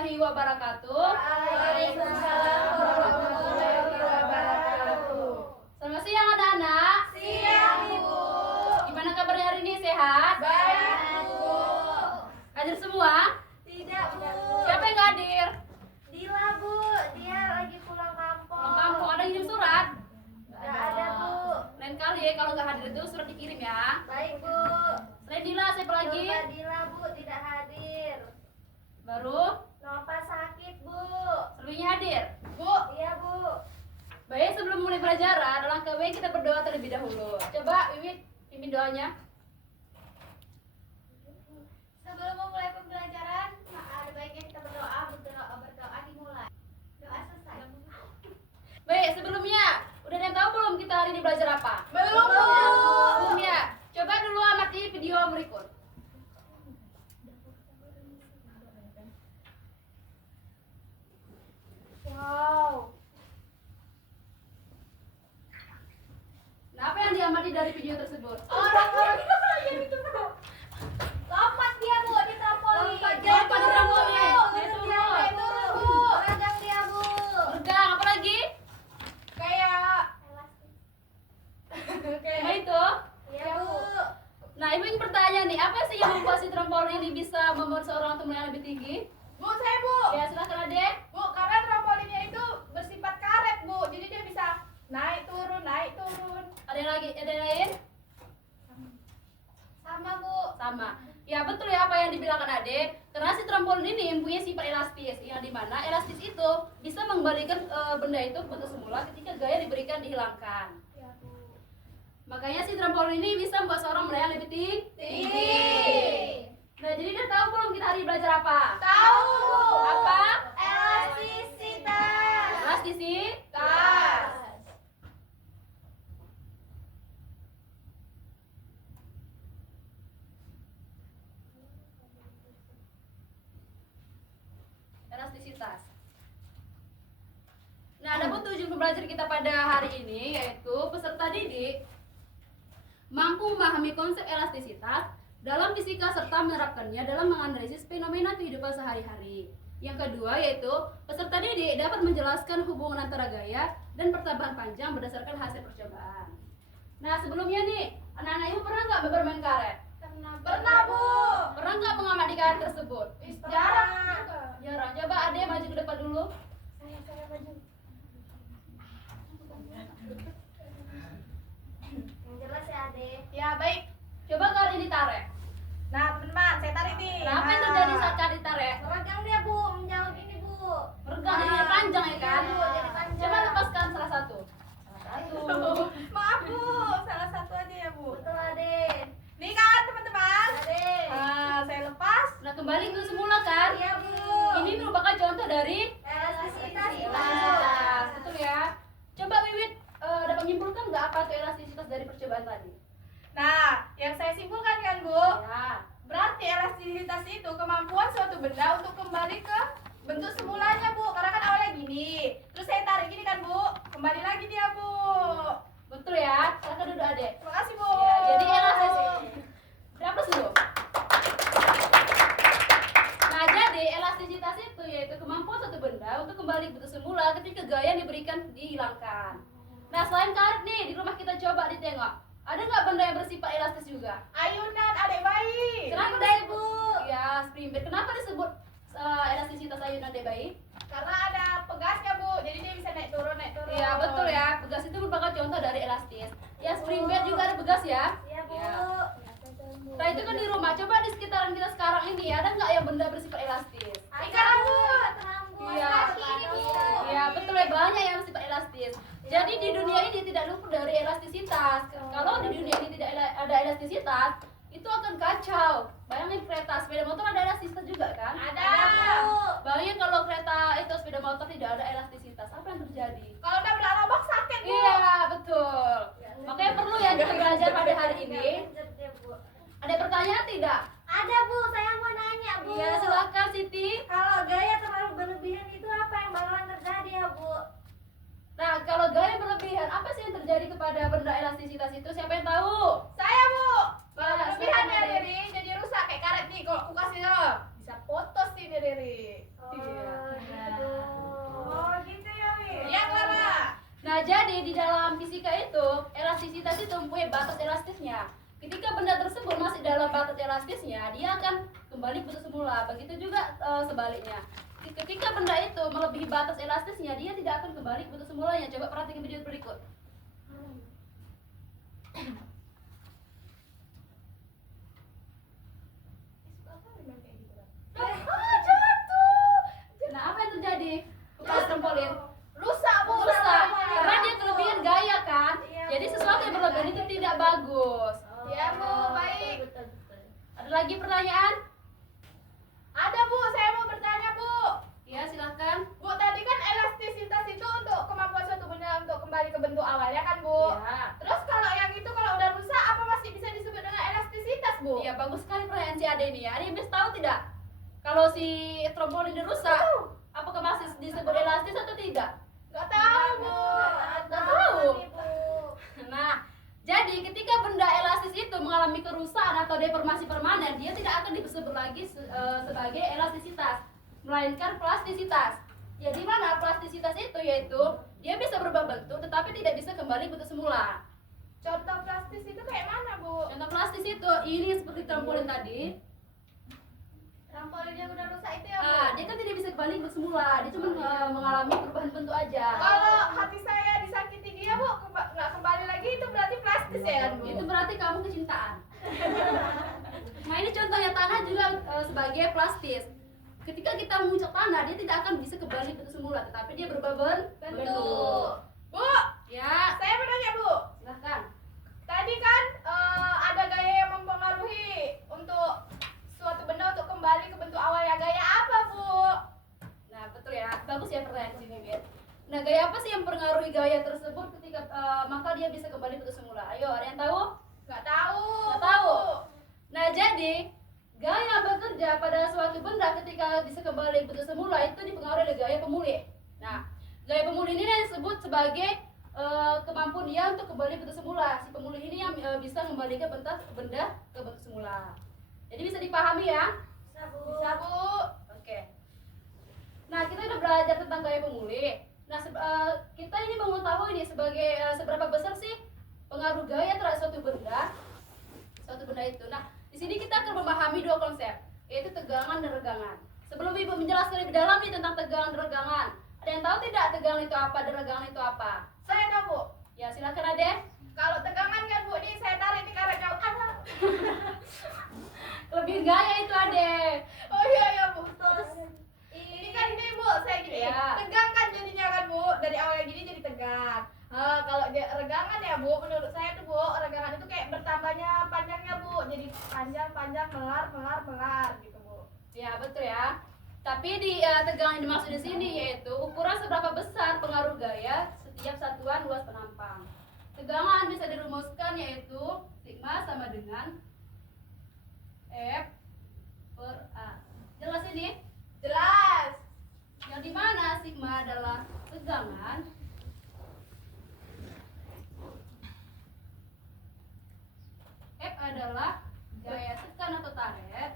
warahmatullahi wabarakatuh. Waalaikumsalam warahmatullahi wabarakatuh. Selamat siang anak-anak. Siang, Ibu. Gimana kabarnya hari ini? Sehat? Baik, Bu. Hadir semua? Tidak, Bu. Siapa yang nggak hadir? Dila, Bu. Dia lagi pulang kampung. Pulang kampung. Ada yang kirim surat? Nggak ada, Bu. Lain kali ya kalau nggak hadir itu surat dikirim ya. Baik, Bu. Selain Dila, siapa lagi? Nova Dila, Bu, tidak hadir. Baru? Nova sakit, Bu. Selebihnya hadir? Bu. Iya, Bu. Baik, sebelum mulai pelajaran, alangkah baik kita berdoa terlebih dahulu. Coba Wiwit pimpin doanya. Sebelum memulai pembelajaran, ada baiknya kita berdoa dimulai. Doa selesai. Baik, sebelumnya udah ada yang tahu belum kita hari ini belajar apa? Belum, Bu. Belum ya? Coba dulu amati video berikut. Wow. Nah, apa yang diamati dari video tersebut? Orang-orang yang itu, Bu. Lompat dia, Bu, di trampolin. Lompat di trampolin. Dia turun. Dia turun, Bu. Regang dia, Bu. Regang, apa lagi? Kayak Nah itu. Iya, Bu. Nah, ibu ingin bertanya nih, apa sih yang membuat si trampolin ini bisa membuat seorang teman yang lebih tinggi? Bu, saya, Bu. Ya, silakan Adek. Bu, karena trampolinnya itu bersifat karet, Bu. Jadi dia bisa naik turun, naik turun. Ada yang lagi? Ada yang lain? Sama, Bu. Sama. Ya, betul ya apa yang dibilangkan Adek. Karena si trampolin ini mempunyai sifat elastis, yang dimana elastis itu bisa mengembalikan benda itu ke bentuk semula ketika gaya diberikan dihilangkan. Ya, Bu. Makanya si trampolin ini bisa membuat seorang berlayar lebih tinggi. Nah, jadi udah tahu belum kita hari ini belajar apa? Tahu, Bu. Apa? Elastisitas. Elastisitas. Elastisitas. Nah, adapun tujuan pembelajaran kita pada hari ini yaitu peserta didik mampu memahami konsep elastisitas dalam fisika serta menerapkannya dalam menganalisis fenomena kehidupan sehari-hari. Yang kedua yaitu peserta didik dapat menjelaskan hubungan antara gaya dan pertambahan panjang berdasarkan hasil percobaan. Nah, sebelumnya nih, anak-anak ibu pernah nggak bermain karet? Pernah, Bu. Pernah nggak mengamati karet tersebut? Jarang. Jarang. Coba Ade maju ke depan dulu. Saya maju. Yang jelas ya, Ade. Ya, baik. Coba karet ini tarik. Nah, teman-teman, saya tarik nih. Nah, apa yang terjadi saat karet ditarik? Regang dia, Bu, menjauh gini, Bu. Meregang jadinya panjang ya kan? Iya, Bu, jadi panjang. Coba lepaskan salah satu. Salah satu. Maaf, Bu, salah satu aja ya, Bu. Betul, Ade. Nih kan, teman-teman. Ade. Nah, saya lepas. Nah, kembali ke semula kan? Iya, Bu. Ini merupakan contoh dari Elastisitas, Bu. elastisitas. Betul ya? Coba Wiwit dapat menyimpulkan nggak apa itu elastisitas dari percobaan tadi? Nah, yang saya simpulkan kan, Bu, Ya. berarti elastisitas itu kemampuan suatu benda untuk kembali ke bentuk semulanya, Bu. Karena kan awalnya gini, terus saya tarik gini kan, Bu, kembali lagi dia, Bu. Betul ya? Silakan duduk Adek. Terima kasih, Bu. Ya, jadi elastisitas. Berapa dulu? Nah, jadi elastisitas itu yaitu kemampuan suatu benda untuk kembali ke bentuk semula ketika gaya yang diberikan dihilangkan. Nah, selain karet nih, di rumah kita coba ditengok. Ada nggak benda yang bersifat elastis juga? Ayunan adik bayi. Kenapa Benda, disebut? Bu. Ya, spring bed. Kenapa disebut elastisitas ayunan adik bayi? Karena ada pegasnya, Bu. Jadi dia bisa naik turun, naik turun. Iya, betul ya. Pegas itu merupakan contoh dari elastis. Ya, spring bed juga ada pegas ya. Iya, Bu. Ya. Nah, itu kan di rumah. Coba di sekitaran kita sekarang ini ada nggak yang benda bersifat elastis? Ikan rambut. Rambut. Iya. Kaki ini, Bu. Ya, betul ya, banyak yang bersifat elastis. Jadi di dunia ini tidak luput dari elastisitas. Kalau di dunia ini tidak ada elastisitas, itu akan kacau. Bayangin kereta, sepeda motor ada elastisitas juga kan? Ada, Bu. Bayangin kalau kereta itu sepeda motor tidak ada elastisitas, apa yang terjadi? Kalau udah belah lubang sakit, Bu. Iya, betul. Makanya perlu ya kita belajar pada hari ini. Ada pertanyaan tidak? Ada, Bu. Saya mau nanya, Bu. Iya, silakan Siti. Kalau gaya terlalu berlebihan itu apa yang bakalan terjadi ya, Bu? Nah, kalau gaya berlebihan, apa sih yang terjadi kepada benda elastisitas itu? Siapa yang tahu? Saya, Bu. Kalau Ya, berlebihan silakan, ya, Dede. jadi rusak kayak karet nih. Kalau kulkas ini bisa potos sih, Dede. Oh, mempunyai batas elastisnya. Ketika benda tersebut masih dalam batas elastisnya, dia akan kembali bentuk semula. Begitu juga sebaliknya. Ketika benda itu melebihi batas elastisnya, dia tidak akan kembali ke bentuk semulanya. Coba perhatikan video berikut. Nah, apa yang terjadi? Bekas trampolin Rusak bu. rusak karena dia kelebihan gaya kan. Iya, Jadi Bu. sesuatu yang berlebihan itu tidak bagus. Iya, Bu, baik. Betul, betul. Ada lagi pertanyaan? Ada bu, saya mau bertanya bu. Ya, silahkan. Bu, tadi kan elastisitas itu untuk kemampuan suatu benda untuk kembali ke bentuk awalnya kan bu. Ya. Terus kalau yang itu kalau udah rusak apa masih bisa disebut dengan elastisitas bu? Iya, bagus sekali pertanyaan si Ade ini. Ade bisa tahu tidak? Kalau si trampolin ini rusak, apakah masih disebut elastis atau tidak? Nggak tahu bu. Nggak tahu. nih, Bu. Nah, jadi ketika benda elastis itu mengalami kerusakan atau deformasi permanen, dia tidak akan disebut lagi sebagai elastisitas, melainkan plastisitas. Ya, di mana plastisitas itu yaitu dia bisa berubah bentuk tetapi tidak bisa kembali bentuk semula. Contoh plastis itu kayak mana bu? Contoh plastis itu ini seperti trampolin tadi. Trampolin yang udah rusak itu ya, Bu. Dia kan tidak bisa kembali bentuk semula, dia cuma mengalami perubahan bentuk aja. Kalau hati saya disakiti dia bu, nggak kembali lagi itu berarti plastis ya bu? Itu berarti kamu kecintaan. Nah, ini contohnya tanah juga sebagai plastis. Ketika kita mengucap tanah, dia tidak akan bisa kembali bentuk semula, tetapi dia berubah bentuk. Bu, Ya, saya mau nanya bu. silahkan. Tadi kan ada gaya yang mempengaruhi untuk suatu benda untuk kembali ke bentuk awalnya. Gaya apa bu? Nah, betul ya. Bagus ya pertanyaan sini, Bibit. Nah, gaya apa sih yang mempengaruhi gaya tersebut ketika maka dia bisa kembali bentuk semula? Ayo, ada yang tahu? Nggak tahu. Nggak tahu. Nah, jadi gaya bekerja pada suatu benda ketika bisa kembali bentuk semula itu dipengaruhi oleh gaya pemulih. Nah, gaya pemulih ini yang disebut sebagai kemampuan dia untuk kembali bentuk semula. Si pemulih ini yang bisa kembalikan benda ke bentuk semula. Jadi bisa dipahami ya? Bisa, Bu. Bisa bu. Oke. Nah, kita udah belajar tentang gaya pemulih. Nah, kita ini mau tahu ini sebagai seberapa besar sih pengaruh gaya terhadap suatu benda itu. Nah, di sini kita akan memahami dua konsep, yaitu tegangan dan regangan. Sebelum Ibu menjelaskan lebih dalam nih tentang tegangan dan regangan, ada yang tahu tidak tegangan itu apa dan regangan itu apa? Saya tahu bu. Ya, silakan Ade. Kalau tegangan kan bu, ini saya tarik di karet jauh. Lebih gaya itu Ade. Oh iya ya bu. Terus ini kan ini bu, saya gini. Iya. Tegang kan jadinya kan bu, dari awalnya gini jadi tegang. Kalau regangan ya bu, menurut saya tuh bu, regangan itu kayak bertambahnya panjangnya bu, jadi panjang melar gitu bu. Ya, betul ya. Tapi di tegangan yang dimaksud di sini yaitu ukuran seberapa besar pengaruh gaya setiap satuan luas penampang. Tegangan bisa dirumuskan yaitu sigma sama dengan F per A. Jelas ini? Jelas. Yang dimana sigma adalah tegangan, F adalah gaya tekan atau tarik,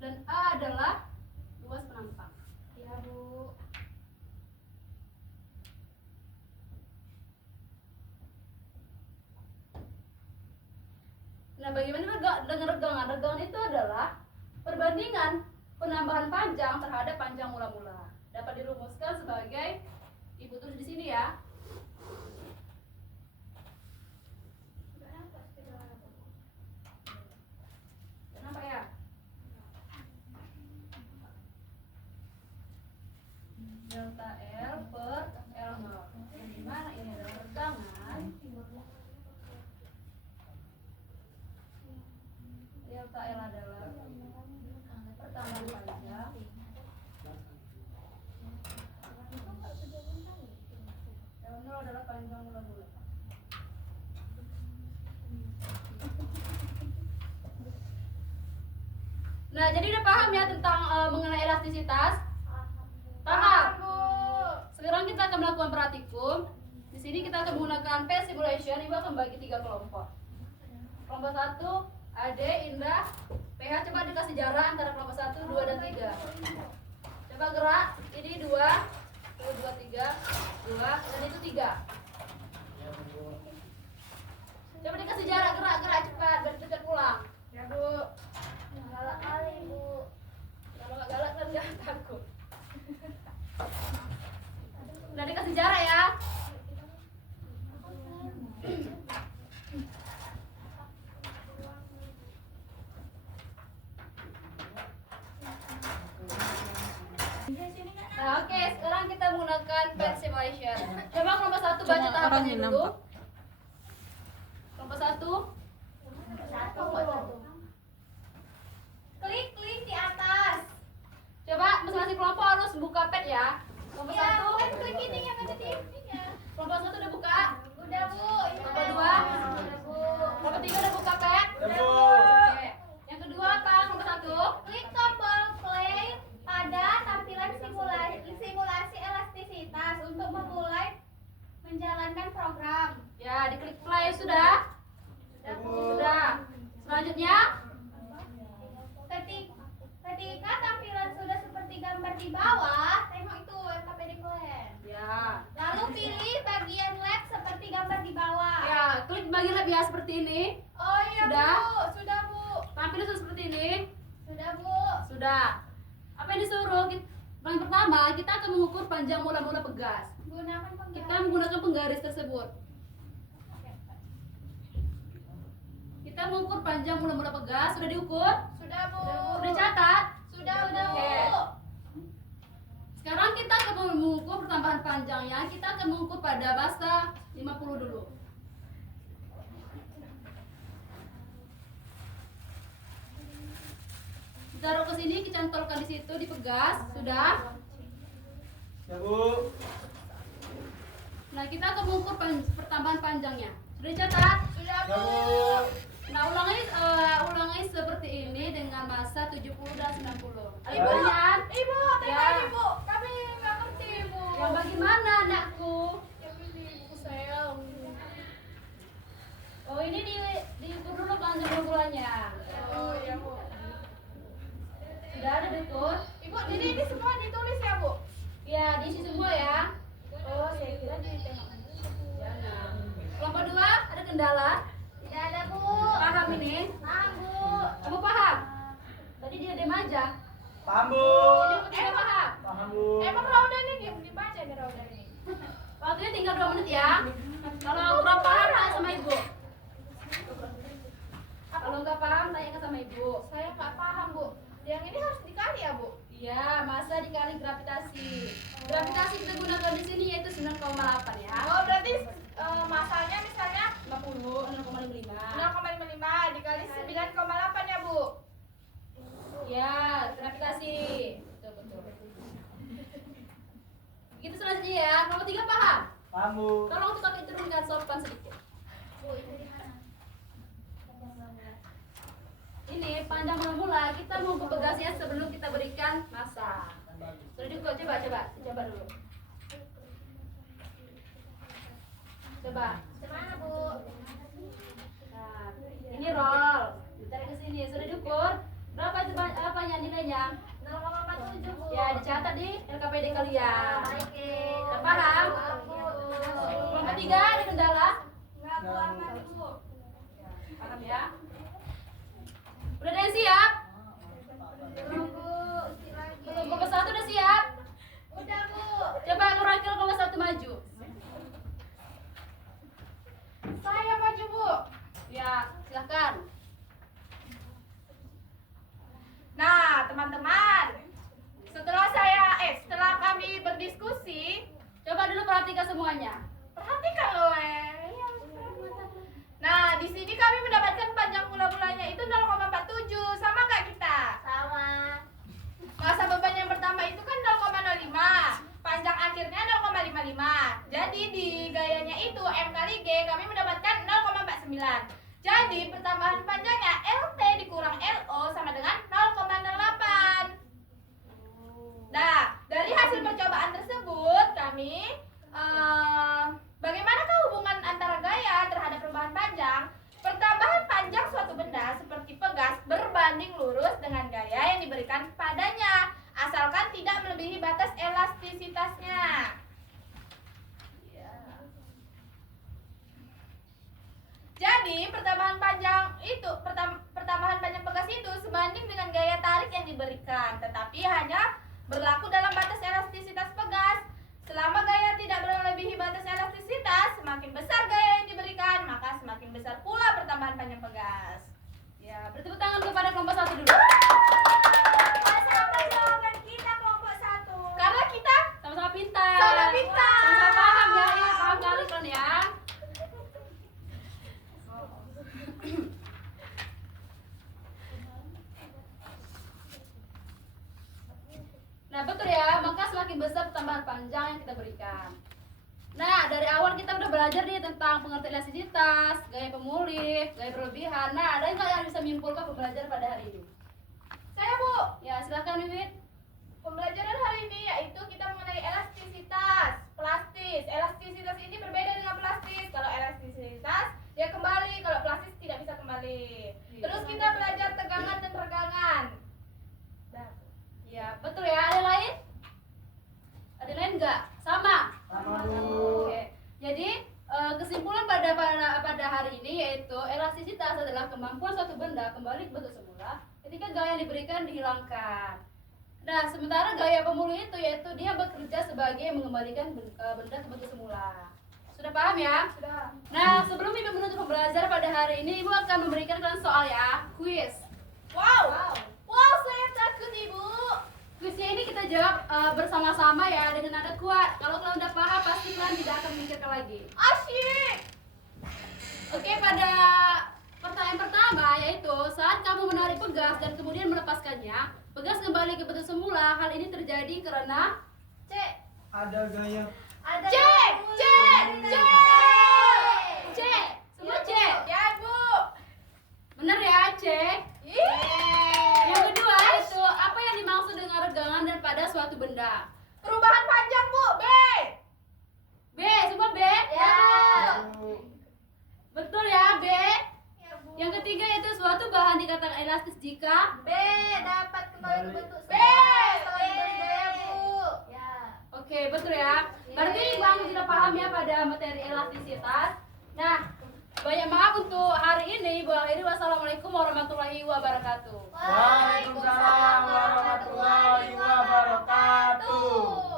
dan A adalah luas penampang. Iya bu. Nah, bagaimana dengan regangan? Regangan itu adalah perbandingan penambahan panjang terhadap panjang mula-mula. Dapat dirumuskan sebagai Ibu tulis di sini ya. Kenapa ya? Delta L per L0. Yang dimana ini adalah regangan. Delta L adalah pertambahan panjang. L0 adalah panjang mula-mula. Nah, jadi udah paham ya tentang mengenai elastisitas? Paham? Bu. Sekarang kita akan melakukan praktikum. Di sini kita akan menggunakan pair simulation. Ibu akan bagi 3 kelompok. Kelompok 1, Ade, Indah, PH. Coba dikasih jarak antara kelompok 1, 2, dan 3. Coba gerak. Ini 2, 1, 2, 3, 2, dan itu 3. Coba dikasih jarak, gerak cepat, biar cepat pulang. Ya Bu. Galak kali Bu. Kalau nggak galak kan nggak takut. Udah dikasih jarak ya. Nah, oke, sekarang kita menggunakan pen simulation. Coba kelompok 1 baca tahapannya dulu. Kelompok 1. Satu. Klik di atas. Coba masing-masing kelompok harus buka pad ya. Kelompok Ya, 1. kan klik ini yang ada di ininya. Kelompok 1 udah buka. Udah Bu, ini Kelompok kan. 2. Udah Bu. Kelompok 3 udah buka pad. Udah Bu. Oke. Yang kedua apa? Kelompok 1. Klik tombol play pada tampilan simulasi elastisitas untuk memulai menjalankan program. Ya, diklik play sudah. Sudah. Selanjutnya, Ketika tampilan sudah seperti gambar di bawah, tengok itu LKPD Plan. ya. Lalu pilih bagian lab seperti gambar di bawah. Ya, klik bagian lab ya seperti ini. Oh iya Sudah? Bu, sudah Bu. Tampilnya sudah seperti ini. Sudah Bu. Sudah. Apa yang disuruh? Yang pertama, kita akan mengukur panjang mula-mula pegas. Gunakan penggaris. Kita menggunakan penggaris tersebut. Kita mengukur panjang mula-mula pegas. Sudah diukur? Sudah Bu. Sudah catat? Sudah Bu. Oke. Sekarang kita akan mengukur pertambahan panjangnya. Kita akan mengukur pada basa 50 dulu. Taruh ke sini, dicantolkan di situ, dipegas. Sudah? Ya Bu. Nah, kita akan mengukur pertambahan panjangnya. Sudah dicatat? Sudah Ya Bu. Bu. Nah, ulangi seperti ini dengan masa 70 dan 90. Ada Ibu. pertanyaan? Ibu, Ya. tadi Bu. Kami nggak ngerti Bu. Yang bagaimana, anakku? Yang ini buku saya. Oh, ini diukur dulu panjang bulannya. Oh iya Bu. Sudah ada diukur? Ibu, jadi ini semua ditulis ya Bu? Ya, diisi semua ya. Oh, saya kira ditengok. Jangan. Kelompok 2 ada kendala? Tidak ada Bu. Paham ini? Paham Bu. Kamu paham? Tadi dia diam aja. Paham Bu. Jadi aku tidak paham. Paham Bu. Emang Rauda ini dibaca nih Rauda ini? Waktunya tinggal 2 menit ya. Kalau kurang paham, tanya sama ibu. Kalau nggak paham, tanyakan sama ibu. Saya nggak paham Bu. Yang ini harus dikali ya Bu? Iya, masa dikali gravitasi. Gravitasi kita gunakan di sini yaitu 9,8 ya. Oh, berarti masanya misalnya 50, 0,55. 0,55 dikali 9,8 ya Bu? Ya, gravitasi. Betul. Gitu selanjutnya ya. Nomor 3 paham? Paham Bu. Tolong cepat diturunkan sopan sedikit. Bu, itu di mana? Ini panjang mula-mula kita mau pegasnya sebelum kita berikan masa. Sudah diukur, coba dulu. Coba. Mana Bu? Nah, ini roll. Ditarik ke sini. Sudah diukur. Berapa apanya nilainya? 0,47 Bu. Ya, dicatat di LKPD kalian. Baik. Udah paham? Kelompok 3 ada kendala? Enggak Bu, aman Bu. Paham ya? Udah ada yang siap? Belum Bu, isi lagi. Belum, kelompok 1 udah siap? Udah Bu. Coba wakil kelompok 1 maju. Saya maju Bu. Ya, silahkan. Nah, teman-teman, setelah kami berdiskusi, Coba dulu perhatikan semuanya. perhatikan loh, Nah, di sini kami mendapatkan panjang mula-mulanya itu 0,47, sama nggak kita? Sama. Masa beban yang pertama itu kan 0,05, panjang akhirnya 0,55. Jadi di gayanya itu M kali G kami mendapatkan 0,49. Jadi pertambahan panjangnya LT dikurang LO sama dengan 0,08. Nah, dari hasil percobaan tersebut kami bagaimanakah hubungan antara gaya terhadap perubahan panjang? Pertambahan panjang suatu benda seperti pegas berbanding lurus dengan gaya yang diberikan padanya, asalkan tidak melebihi batas elastisitasnya. pertambahan panjang pegas itu sebanding dengan gaya tarik yang diberikan, tetapi hanya berlaku dalam batas elastisitas pegas. Selama gaya tidak melebihi batas elastisitas, semakin besar gaya yang diberikan, maka semakin besar pula pertambahan panjang pegas. Ya, bertepuk tangan kepada kelompok 1 dulu. Sama jawaban kita kelompok 1. Karena kita Sama-sama pintar. Sama pintar. Sama-sama paham ya, paham kali kan ya. Nah betul ya, maka semakin besar pertambahan panjang yang kita berikan. Nah dari awal kita udah belajar nih tentang pengertian elastisitas, gaya pemulih, gaya berlebihan. Nah ada nggak yang bisa menyimpulkan pembelajaran pada hari ini? saya Bu, Ya silakan Wiwit. pembelajaran hari ini yaitu kita mengenai elastisitas, plastis. Elastisitas ini berbeda dengan plastis. Kalau elastisitas dia kembali, kalau plastis tidak bisa kembali. Iya. Terus kita belajar tegangan dan regangan. Dah. Ya betul ya, ada lain? Ada lain nggak? Sama? Sama, Bu. Oke. Jadi kesimpulan pada hari ini yaitu elastisitas adalah kemampuan suatu benda kembali ke bentuk semula ketika gaya yang diberikan dihilangkan. Nah, sementara gaya pemulih itu yaitu dia bekerja sebagai mengembalikan benda ke bentuk semula. Sudah paham ya? Sudah. Nah, sebelum Ibu menutup pembelajaran pada hari ini, Ibu akan memberikan kalian soal ya, kuis. Wow. Wow, saya takut Ibu. Kuisnya ini kita jawab bersama-sama ya dengan nada kuat. Kalau kalian udah paham, pasti kalian tidak akan memikirkan lagi. Asyik. Oke, pada pertanyaan pertama yaitu saat kamu menarik pegas dan kemudian melepaskannya, pegas kembali ke bentuk semula. Hal ini terjadi karena C. Ada gaya. Ada C. C. C. C. Semua C. Ya, Bu. Benar ya, C. Yeay. Yang kedua itu apa yang dimaksud dengan regangan dan pada suatu benda? Perubahan panjang, Bu. B. B. Semua B. Ya. Bu. Betul ya, B. Ya, Bu. Yang ketiga itu suatu bahan dikatakan elastis jika B dapat kembali ke bentuk B. setelah diberi gaya, Bu. Ya. Oke, betul ya. Berarti Bang sudah paham ya pada materi elastisitas. Nah, banyak maaf untuk hari ini. Bu akhiri wassalamualaikum warahmatullahi wabarakatuh. Waalaikumsalam warahmatullahi wabarakatuh.